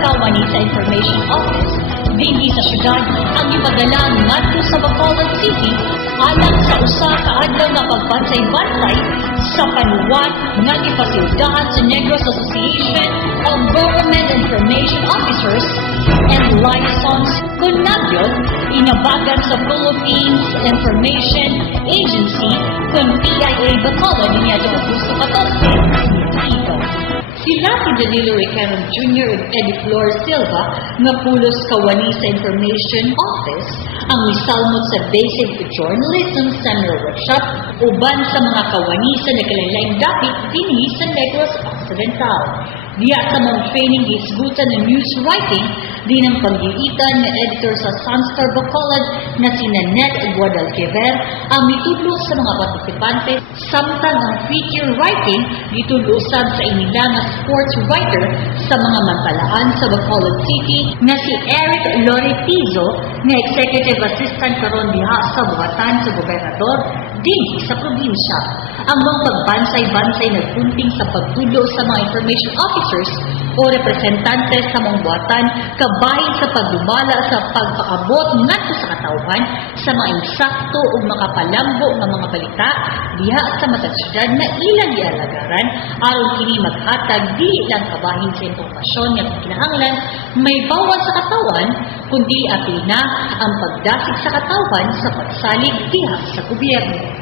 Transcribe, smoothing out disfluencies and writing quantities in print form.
kawani sa Information Office dinhi sa syudad ang ipadala ngadto sa Bacolod City alang sa usa ka adlaw nga pagbansay-bansay sa panuwat nga gipasildahan sa Negros Association of Government Information Officers and Liaisons Kunagyod inabagan sa Philippines Information Agency kun PIA Bacolod niadtong Agosto 14 ito. Sila si Danilo Recaron Jr. ug Eddie Flor Silva nga pulos kawani sa Information Office ang misalmot sa Basic Journalism Seminar Workshop uban sa mga kawani sa nagkalain-laing dapit dinhi sa Negros Occidental. Diya sa mong training gisgutan ng news writing din ang paggiitan ng editor sa Sunstar Bacolod na si Nanette Guadalquivir ang mitudlo sa mga partisipante samtang ang feature writing gitudlo usab sa inila nga sports writer sa mga mantalaan sa Bacolod City na si Eric Loretizo na executive assistant karon diha sa buhatan sa gobernador dinhi sa probinsya. Ang mga pagbansay-bansay nagpunting sa pagtudlo sa mga information officers o representante sa mga buhatan kabahin sa pagdumala sa pagpaabot ngadto sa katawhan sa mga insakto ug makapalambo nga mga balita diha sa matag syudad na ilang gialagaran aron kini maghatag dili lang kabahin sa impormasyon nga kinahanglan may bawal sa katawan kundi apil na ang pagdasig sa katawan sa pagsalig diha sa gobyerno.